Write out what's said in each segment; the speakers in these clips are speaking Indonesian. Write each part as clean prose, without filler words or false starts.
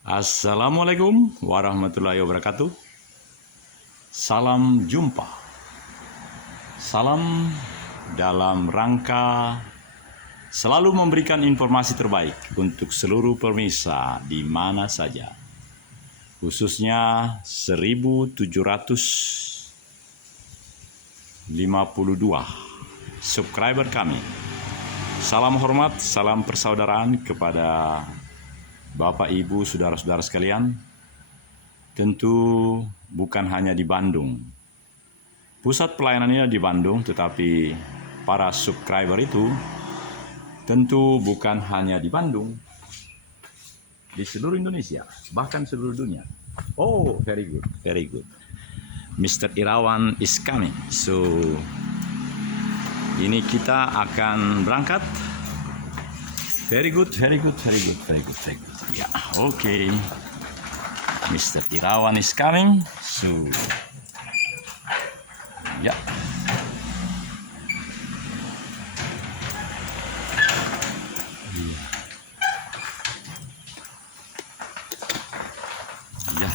Assalamualaikum warahmatullahi wabarakatuh. Salam jumpa. Salam dalam rangka selalu memberikan informasi terbaik untuk seluruh pemirsa di mana saja. Khususnya 1752 subscriber kami. Salam hormat, salam persaudaraan kepada Bapak, Ibu, saudara-saudara sekalian. Tentu bukan hanya di Bandung. Pusat pelayanannya di Bandung, tetapi para subscriber itu tentu bukan hanya di Bandung. Di seluruh Indonesia, bahkan seluruh dunia. Oh, very good, very good. Mr. Irawan is coming. So, ini kita akan berangkat. Very good, very good, very good, very good, very good. Ya, okay. Mr. Irawan is coming. So, ya. Ya.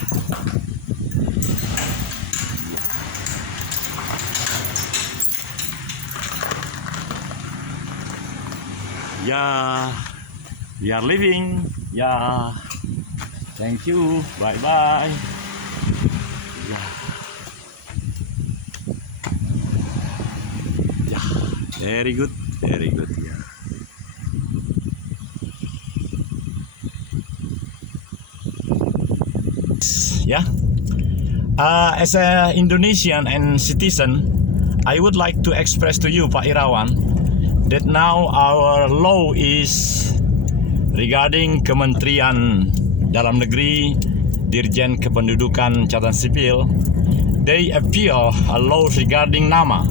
Ya, we are leaving. Ya, thank you. Bye bye. Ya, ya, very good, very good. Ya, ya. As a Indonesian and citizen, I would like to express to you, Pak Irawan, that now our law is regarding Kementerian Dalam Negeri, Dirjen Kependudukan Catatan Sipil. They appeal a law regarding nama.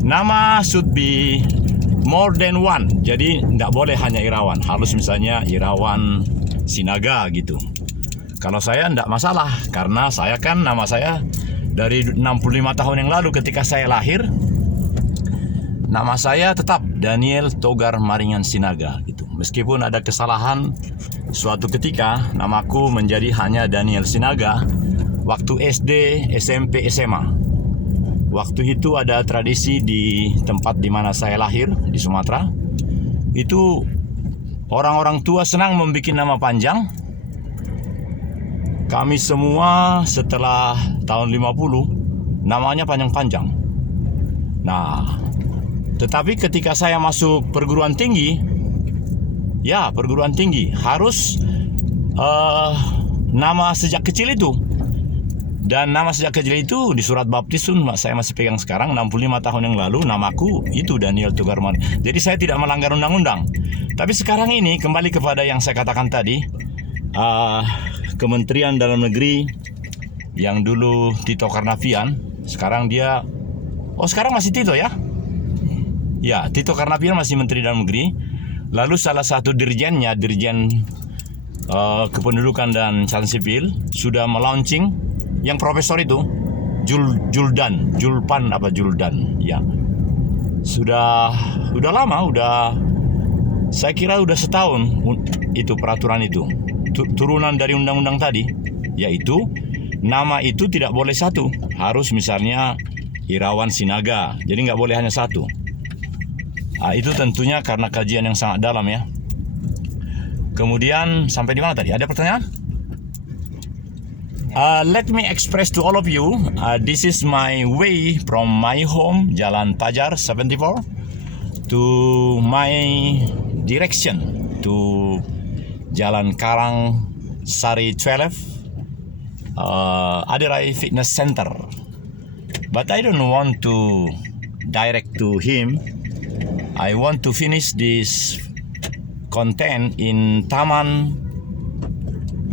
Nama should be more than one. Jadi tidak boleh hanya Irawan, harus misalnya Irawan Sinaga gitu. Kalau saya tidak masalah, karena saya kan nama saya dari 65 tahun yang lalu ketika saya lahir, nama saya tetap Daniel Togar Maringan Sinaga gitu. Meskipun ada kesalahan suatu ketika namaku menjadi hanya Daniel Sinaga waktu SD, SMP, SMA. Waktu itu ada tradisi di tempat di mana saya lahir di Sumatera. Itu orang-orang tua senang membuat nama panjang. Kami semua setelah tahun 50 namanya panjang-panjang. Nah, tetapi ketika saya masuk perguruan tinggi, ya perguruan tinggi harus nama sejak kecil itu. Dan nama sejak kecil itu di surat baptis pun saya masih pegang sekarang, 65 tahun yang lalu namaku itu Daniel Togar Maringan. Jadi saya tidak melanggar undang-undang. Tapi sekarang ini kembali kepada yang saya katakan tadi, Kementerian Dalam Negeri yang dulu Tito Karnavian, sekarang dia, sekarang masih Tito ya? Ya, Tito Karnavian masih Menteri Dalam Negeri. Lalu salah satu dirjennya, Dirjen Kependudukan dan Catatan Sipil, sudah melaunching yang profesor itu, Juldan, ya. Sudah lama, saya kira udah setahun itu peraturan itu. Turunan dari undang-undang tadi, yaitu nama itu tidak boleh satu, harus misalnya Irawan Sinaga, jadi nggak boleh hanya satu. Itu tentunya karena kajian yang sangat dalam ya. Kemudian sampai di mana tadi? Ada pertanyaan? Let me express to all of you, this is my way from my home, Jalan Pajar 74, to my direction to Jalan Karang Sari 12, Adirai Fitness Center. But I don't want to direct to him. I want to finish this content in Taman.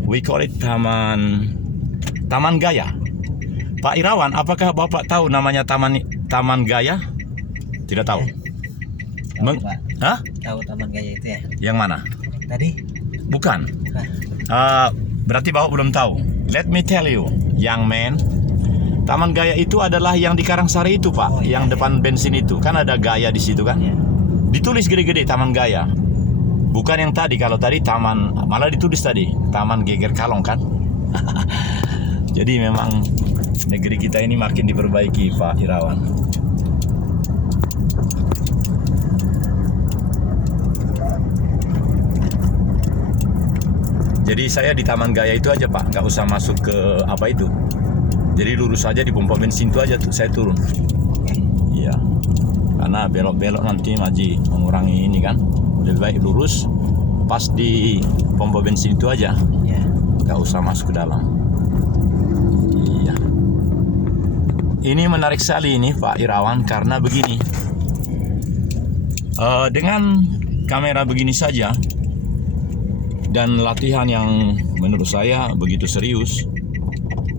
We call it Taman Gaya. Pak Irawan, apakah Bapak tahu namanya Taman Gaya? Tidak tahu. Tahu, Pak. Hah? Tahu Taman Gaya itu ya? Yang mana? Tadi? Bukan. Berarti Bapak belum tahu. Let me tell you, young man. Taman Gaya itu adalah yang di Karangsari itu, Pak. Yang depan bensin itu. Kan ada Gaya di situ kan? Ditulis gede-gede Taman Gaya. Bukan yang tadi, kalau tadi taman, malah ditulis tadi Taman Geger Kalong kan. Jadi memang negeri kita ini makin diperbaiki, Pak Irawan. Jadi saya di Taman Gaya itu aja, Pak, nggak usah masuk ke apa itu. Jadi lurus aja di pompa bensin itu aja tuh saya turun. Iya. Karena belok-belok nanti Maji mengurangi ini kan. Lebih baik lurus pas di pompa bensin itu aja. Ya. Nggak usah masuk ke dalam. Iya. Ini menarik sekali ini Pak Irawan karena begini. Dengan kamera begini saja dan latihan yang menurut saya begitu serius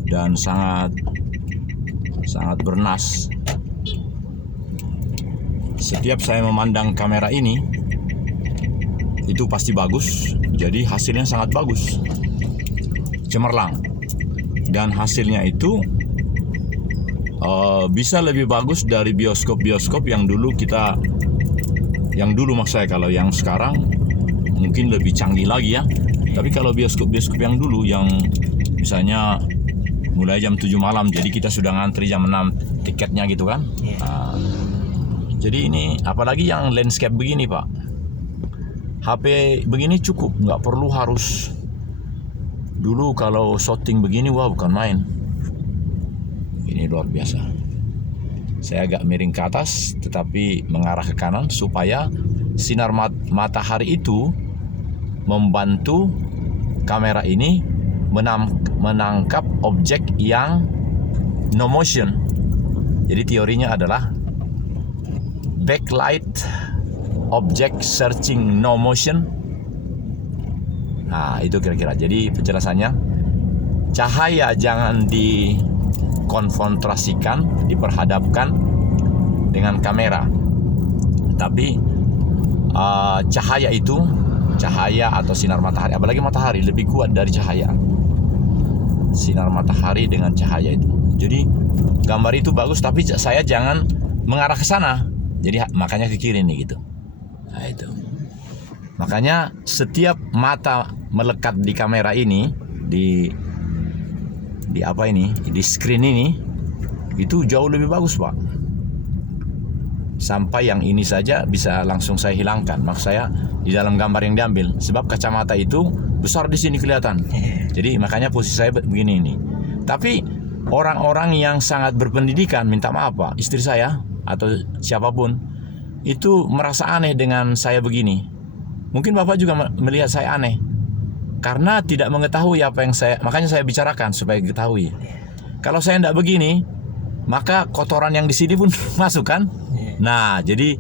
dan sangat bernas. Setiap saya memandang kamera ini itu pasti bagus, jadi hasilnya sangat bagus, cemerlang, dan hasilnya itu bisa lebih bagus dari bioskop-bioskop yang dulu maksud saya. Kalau yang sekarang mungkin lebih canggih lagi ya, tapi kalau bioskop-bioskop yang dulu yang misalnya mulai jam 7 malam, jadi kita sudah ngantri jam 6 tiketnya gitu kan. Jadi ini apalagi yang landscape begini Pak, HP begini cukup, nggak perlu harus. Dulu kalau shooting begini wah bukan main. Ini luar biasa. Saya agak miring ke atas tetapi mengarah ke kanan supaya sinar matahari itu membantu kamera ini menangkap objek yang no motion. Jadi teorinya adalah backlight object searching no motion. Nah itu kira-kira. Jadi penjelasannya, cahaya jangan dikonfrontasikan, diperhadapkan dengan kamera, tapi cahaya atau sinar matahari, apalagi matahari lebih kuat dari cahaya. Sinar matahari dengan cahaya itu. Jadi gambar itu bagus, tapi saya jangan mengarah ke sana. Jadi makanya ke kiri nih gitu. Nah itu. Makanya setiap mata melekat di kamera ini, di apa ini, di screen ini, itu jauh lebih bagus Pak. Sampai yang ini saja bisa langsung saya hilangkan. Maksud saya di dalam gambar yang diambil, sebab kacamata itu besar di sini kelihatan. Jadi makanya posisi saya begini ini. Tapi orang-orang yang sangat berpendidikan, minta maaf Pak, istri saya atau siapapun itu merasa aneh dengan saya begini. Mungkin Bapak juga melihat saya aneh karena tidak mengetahui apa yang makanya saya bicarakan supaya diketahui. Kalau saya tidak begini, maka kotoran yang di sini pun masuk kan. Nah, jadi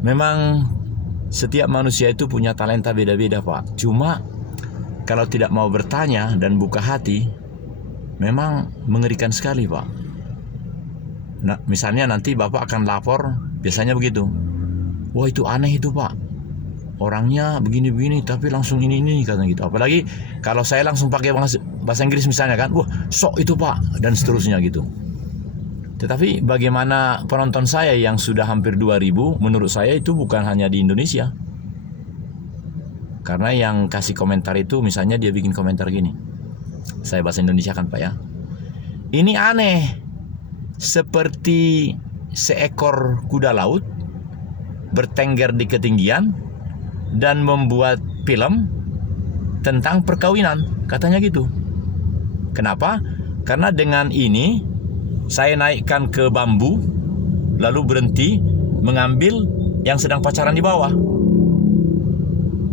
memang setiap manusia itu punya talenta beda-beda Pak. Cuma kalau tidak mau bertanya dan buka hati, memang mengerikan sekali Pak. Nah, misalnya nanti Bapak akan lapor, biasanya begitu. Wah itu aneh itu Pak, orangnya begini-begini tapi langsung ini katanya gitu. Apalagi kalau saya langsung pakai bahasa Inggris misalnya kan, wah sok itu Pak, dan seterusnya gitu. Tetapi bagaimana penonton saya yang sudah hampir 2000, menurut saya itu bukan hanya di Indonesia. Karena yang kasih komentar itu misalnya dia bikin komentar gini, saya bahasa Indonesia kan Pak ya, ini aneh, seperti seekor kuda laut bertengger di ketinggian dan membuat film tentang perkawinan, katanya gitu. Kenapa? Karena dengan ini saya naikkan ke bambu, lalu berhenti mengambil yang sedang pacaran di bawah.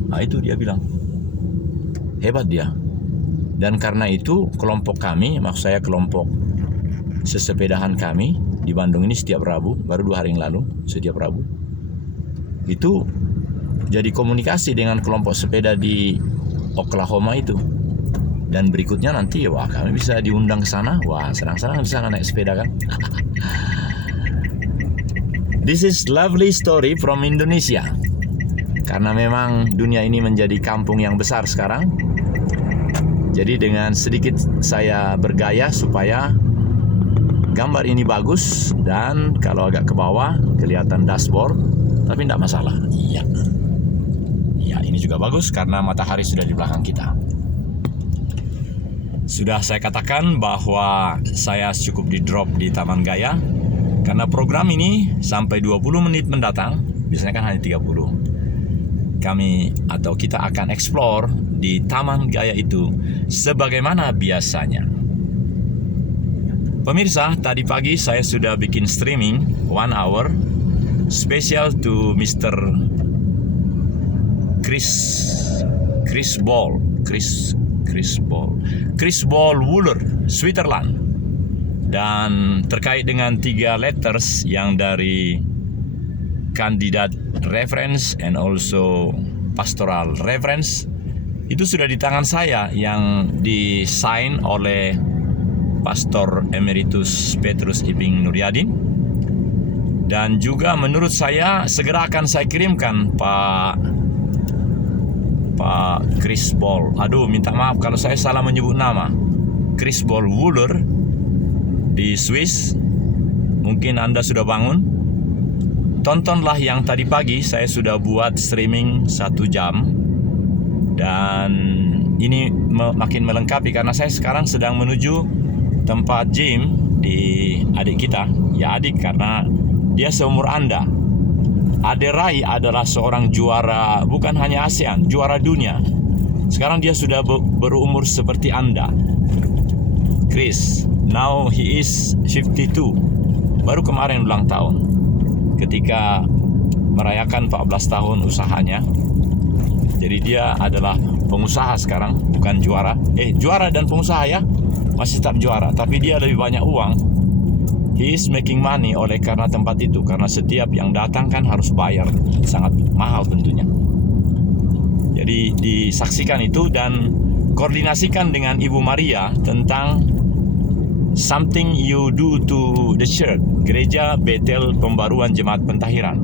Nah itu dia bilang, hebat dia. Dan karena itu kelompok kami, maksud saya kelompok sesepedahan kami di Bandung ini setiap Rabu, baru 2 hari yang lalu, setiap Rabu itu jadi komunikasi dengan kelompok sepeda di Oklahoma itu. Dan berikutnya nanti wah kami bisa diundang ke sana, wah senang-senang di sana naik sepeda kan. This is lovely story from Indonesia. Karena memang dunia ini menjadi kampung yang besar sekarang. Jadi dengan sedikit saya bergaya supaya gambar ini bagus, dan kalau agak ke bawah kelihatan dashboard, tapi tidak masalah. Iya. Ya, ini juga bagus karena matahari sudah di belakang kita. Sudah saya katakan bahwa saya cukup di drop di Taman Gaya karena program ini sampai 20 menit mendatang, biasanya kan hanya 30. Kita akan explore di Taman Gaya itu sebagaimana biasanya. Pemirsa, tadi pagi saya sudah bikin streaming 1 hour special to Mr. Chris Ball Wooler, Switzerland, dan terkait dengan 3 letters yang dari kandidat reference and also pastoral reference itu sudah di tangan saya yang disign oleh Pastor Emeritus Petrus Ibing Nuryadin, dan juga menurut saya segera akan saya kirimkan Pak Chris Ball. Aduh, minta maaf kalau saya salah menyebut nama. Chris Ball Wooler di Swiss. Mungkin Anda sudah bangun. Tontonlah yang tadi pagi saya sudah buat streaming 1 jam. Dan ini makin melengkapi karena saya sekarang sedang menuju tempat gym di adik kita. Ya, adik karena dia seumur Anda. Ade Rai adalah seorang juara, bukan hanya ASEAN, juara dunia. Sekarang dia sudah berumur seperti Anda. Chris, now he is 52. Baru kemarin ulang tahun. Ketika merayakan 14 tahun usahanya. Jadi dia adalah pengusaha sekarang, bukan juara. Juara dan pengusaha ya. Masih tetap juara, tapi dia lebih banyak uang. He is making money oleh karena tempat itu, karena setiap yang datang kan harus bayar, sangat mahal tentunya. Jadi disaksikan itu dan koordinasikan dengan Ibu Maria tentang something you do to the church, Gereja Betel Pembaruan Jemaat Pentahiran.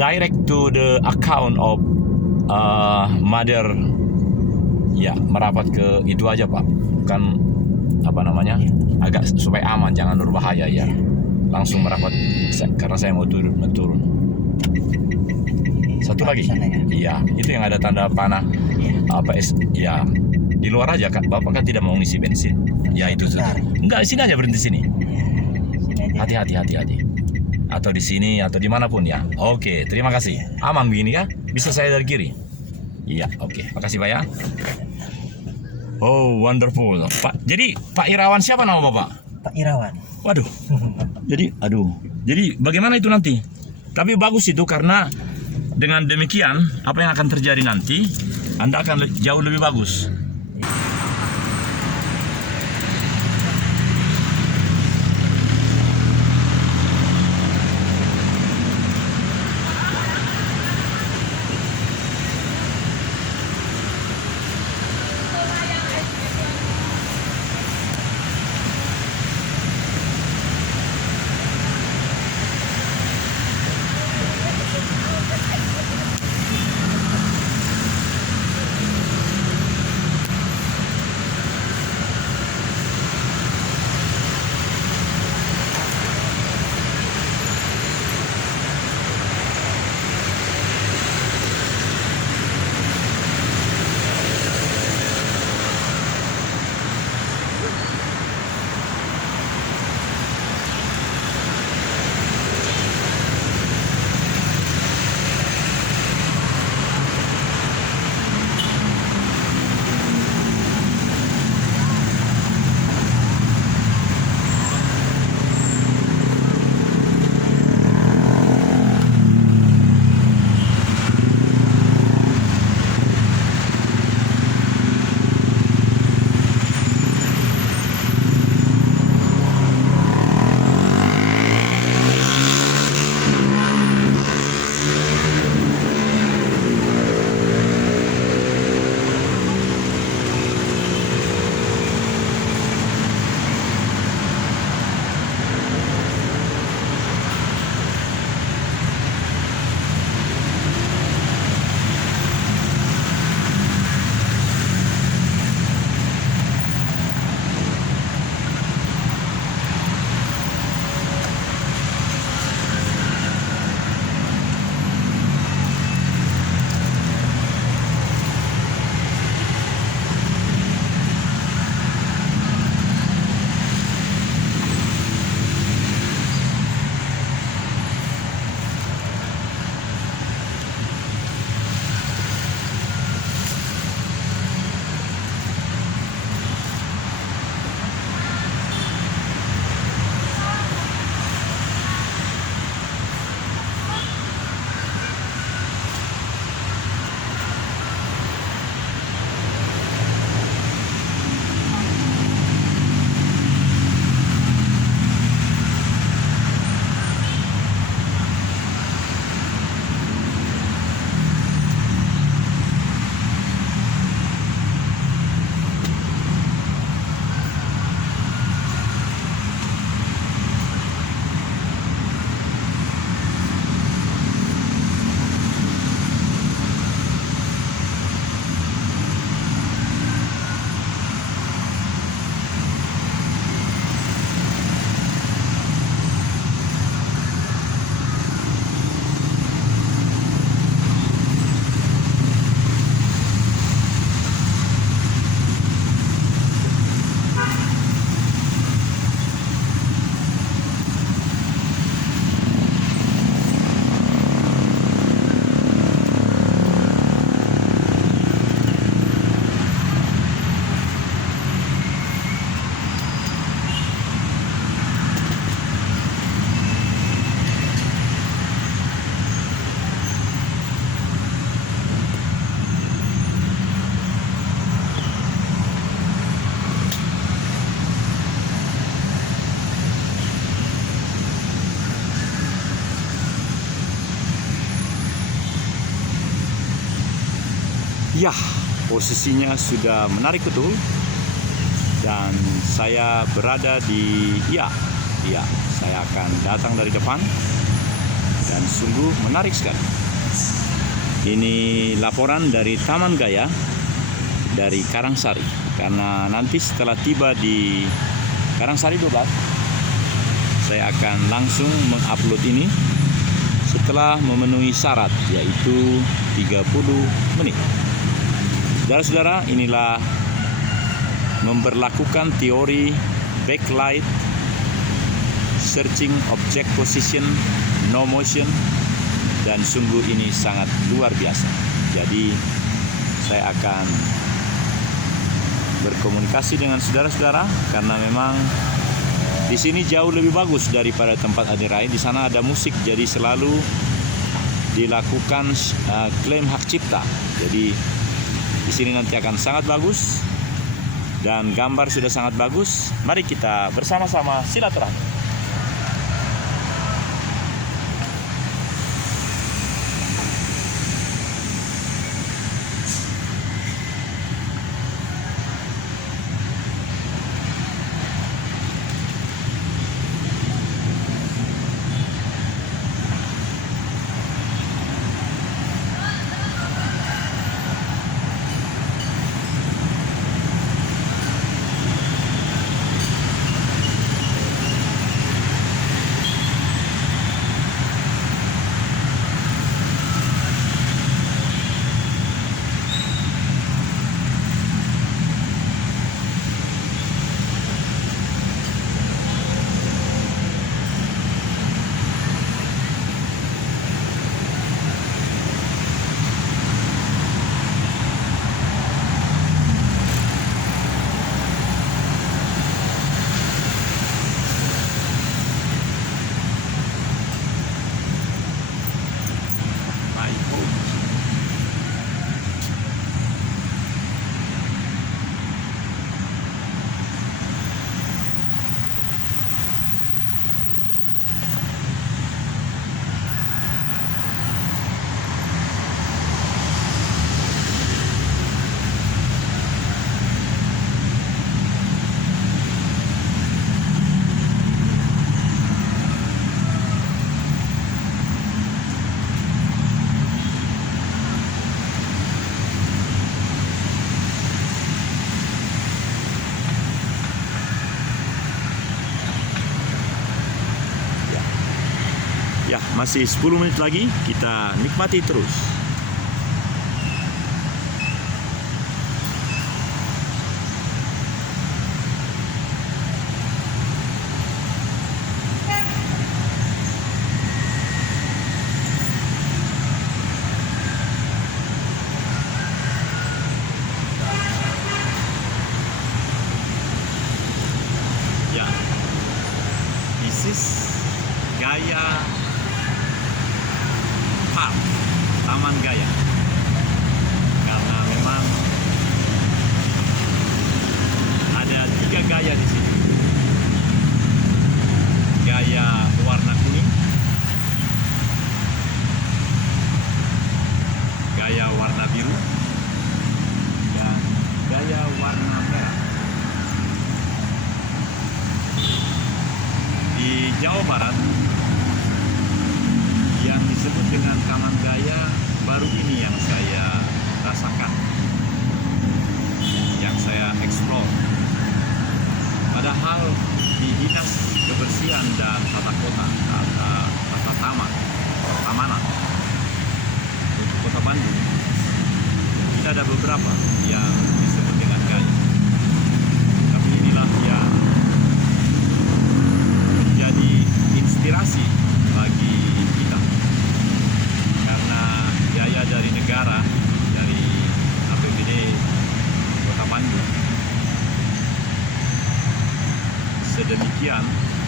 Direct to the account of Mother. Ya, merapat ke itu aja Pak, bukan agak supaya aman, jangan berbahaya ya. Langsung merapat karena saya mau turun. Satu lagi, iya itu yang ada tanda panah ya di luar aja kan, Bapak kan tidak mau ngisi bensin. Ya itu sudah. Enggak, di sini aja, berhenti sini. Hati-hati. Atau di sini atau dimanapun ya. Oke, terima kasih. Aman begini ya? Bisa saya dari kiri? Iya, oke. Makasih Pak ya. Oh, wonderful. Pak, jadi Pak Irawan siapa nama Bapak? Pak Irawan. Waduh. Jadi bagaimana itu nanti? Tapi bagus itu karena dengan demikian apa yang akan terjadi nanti, Anda akan jauh lebih bagus. Ya, posisinya sudah menarik betul. Dan saya berada di, ya, saya akan datang dari depan. Dan sungguh menarik sekali. Ini laporan dari Taman Gaya, dari Karangsari. Karena nanti setelah tiba di Karangsari 12, saya akan langsung mengupload ini setelah memenuhi syarat, yaitu 30 menit. Saudara-saudara, inilah memberlakukan teori backlight, searching object position, no motion, dan sungguh ini sangat luar biasa. Jadi saya akan berkomunikasi dengan saudara-saudara karena memang di sini jauh lebih bagus daripada tempat Adirai. Di sana ada musik, jadi selalu dilakukan klaim hak cipta. Jadi di sini nanti akan sangat bagus dan gambar sudah sangat bagus. Mari kita bersama-sama silaturahmi. Ya, masih 10 menit lagi, kita nikmati terus. Ya, this is Gaya Park, Taman Gaya. Karena memang ada 3 gaya di sini. Gaya warna kuning, gaya warna biru, dan gaya warna merah. Di Jawa Barat yang disebut dengan Taman Gaya baru ini yang saya rasakan, yang saya explore. Padahal di Dinas Kebersihan dan Tata Kota, Tata Tamanan untuk Kota Bandung, kita ada beberapa yang disebut dengan gaya. Tapi inilah yang menjadi inspirasi bagi kita, karena biaya dari negara, dari APBD Kota Bandung sedemikian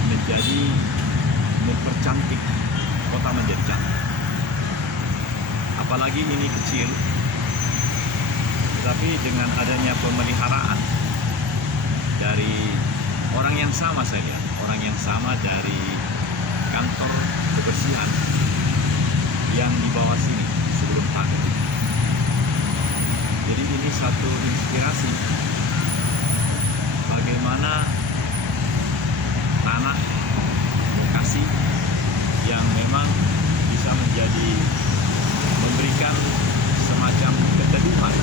menjadi mempercantik kota menjadi cantik. Apalagi ini kecil, tetapi dengan adanya pemeliharaan dari orang yang sama, saya lihat orang yang sama dari kantor kebersihan yang di bawah sini sebelum pakai. Jadi ini satu inspirasi bagaimana tanah lokasi yang memang bisa menjadi memberikan semacam keteduhan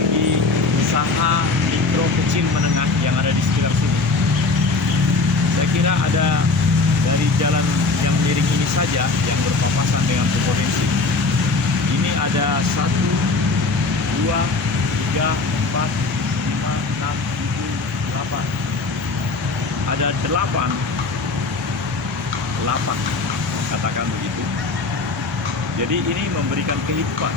bagi usaha mikro kecil menengah yang ada di sekitar sini. Saya kira ada dari jalan yang miring ini saja yang berpapasan dengan potensi. Ini ada 1, 2, 3, 4, 5, 6, 7, 8. Ada 8 lapak, katakan begitu. Jadi ini memberikan kehidupan.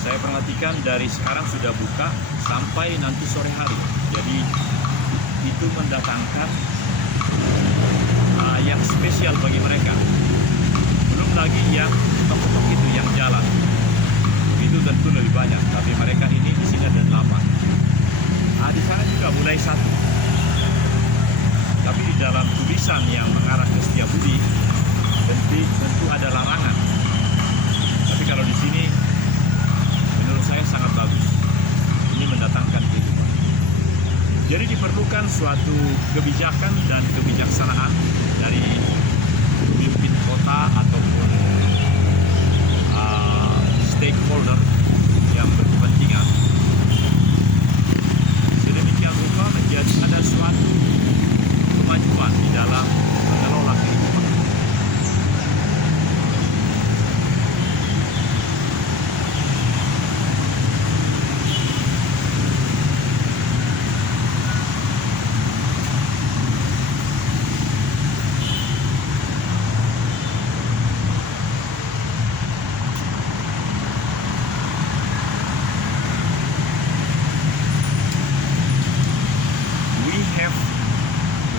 Saya perhatikan dari sekarang sudah buka sampai nanti sore hari. Jadi itu mendatangkan yang spesial bagi mereka. Belum lagi yang ketok-ketok itu yang jalan. Itu tentu lebih banyak, tapi mereka ini di sini ada 8. Di sana juga mulai 1. Tapi di dalam tulisan yang mengarah ke Setiabudi tentu ada larangan. Tapi kalau di sini menurut saya sangat bagus. Ini mendatangkan kehidupan. Jadi diperlukan suatu kebijakan dan kebijaksanaan dari pemimpin kota ataupun stakeholder yang berkepentingan. Sedemikian rupa menjadi ada suatu kemajuan di dalam mengelola kehidupan.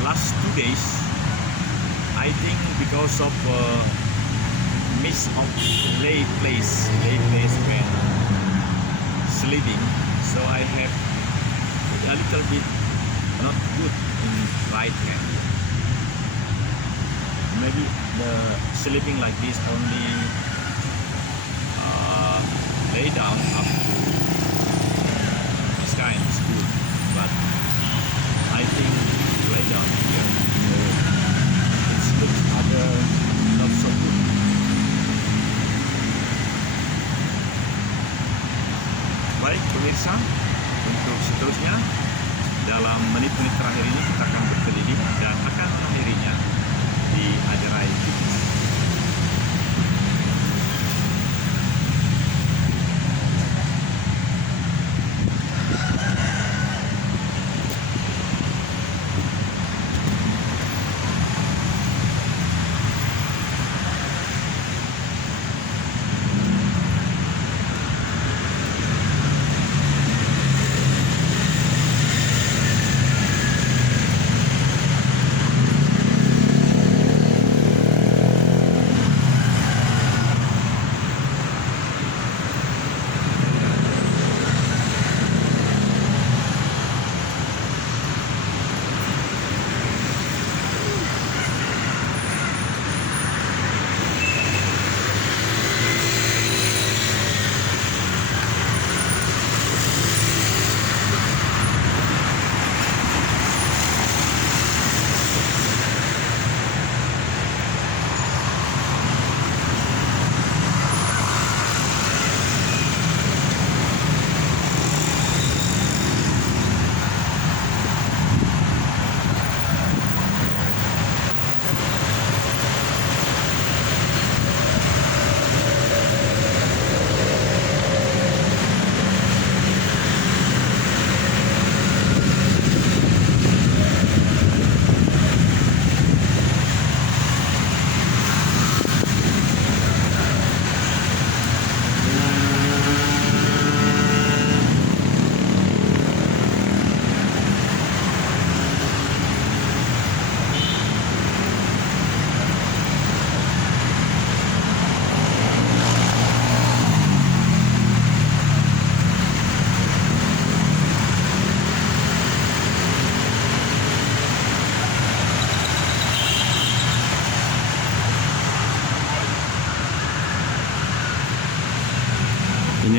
Last 2 days, I think because of miss of late place when sleeping, so I have a little bit not good in right hand. Maybe the sleeping like this only lay down up to this kind is good, but I think lay down here, so it looks other not so good. Baik pemirsa, untuk seterusnya dalam menit-menit terakhir ini kita akan berkeliling dan akan mengakhirinya di Ajerai Kudus.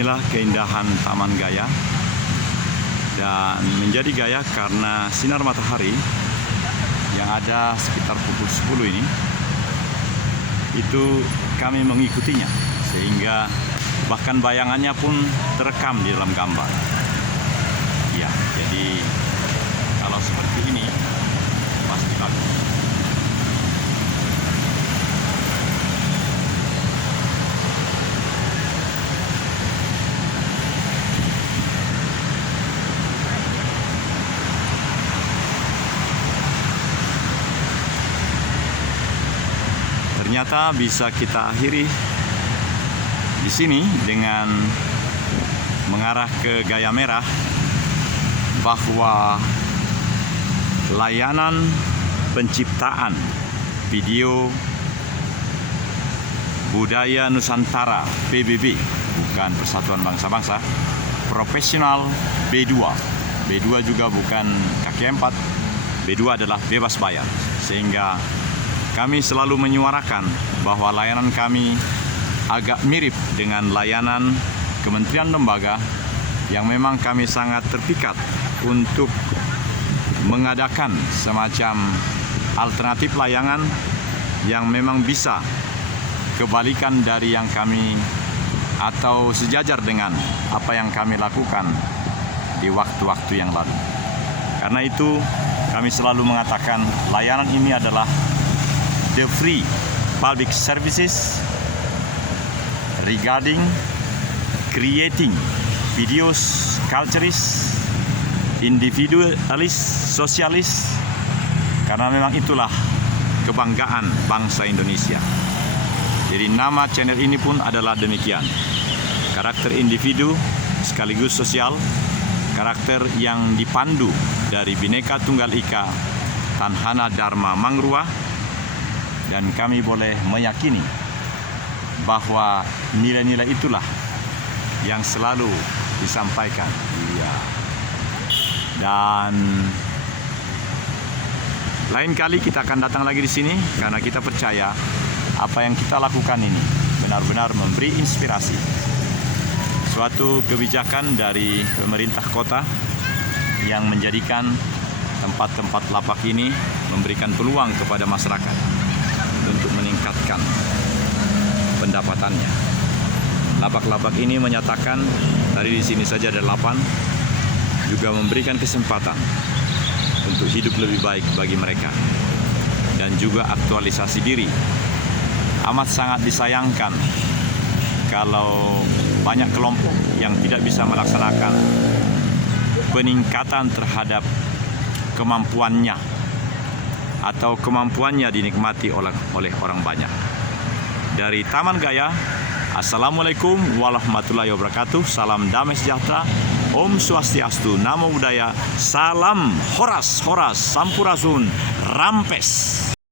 Inilah keindahan Taman Gaya. Dan menjadi gaya karena sinar matahari yang ada sekitar pukul 10 ini, itu kami mengikutinya, sehingga bahkan bayangannya pun terekam di dalam gambar. Ya, jadi kalau seperti ini pasti bagus. Ternyata bisa kita akhiri di sini dengan mengarah ke Gaya Merah, bahwa layanan penciptaan video budaya Nusantara PBB, bukan Persatuan Bangsa-Bangsa, profesional B2. B2 juga bukan kaki 4. B2 adalah bebas bayar. Sehingga kami selalu menyuarakan bahwa layanan kami agak mirip dengan layanan kementerian lembaga yang memang kami sangat terpikat untuk mengadakan semacam alternatif layanan yang memang bisa kebalikan dari yang kami atau sejajar dengan apa yang kami lakukan di waktu-waktu yang lalu. Karena itu kami selalu mengatakan layanan ini adalah the free public services regarding creating videos culturist, individualist, sosialis, karena memang itulah kebanggaan bangsa Indonesia. Jadi nama channel ini pun adalah demikian. Karakter individu sekaligus sosial, karakter yang dipandu dari Bhinneka Tunggal Ika, Tanhana Dharma Mangruah. Dan kami boleh meyakini bahwa nilai-nilai itulah yang selalu disampaikan. Iya. Dan lain kali kita akan datang lagi di sini karena kita percaya apa yang kita lakukan ini benar-benar memberi inspirasi. Suatu kebijakan dari pemerintah kota yang menjadikan tempat-tempat lapak ini memberikan peluang kepada masyarakat untuk meningkatkan pendapatannya. Lapak-lapak ini menyatakan, tadi di sini saja ada 8, juga memberikan kesempatan untuk hidup lebih baik bagi mereka dan juga aktualisasi diri. Amat sangat disayangkan kalau banyak kelompok yang tidak bisa melaksanakan peningkatan terhadap kemampuannya atau kemampuannya dinikmati oleh orang banyak. Dari Taman Gaya, Assalamualaikum warahmatullahi wabarakatuh. Salam damai sejahtera. Om Swastiastu, Namo Buddhaya. Salam Horas, Sampurasun, Rampes.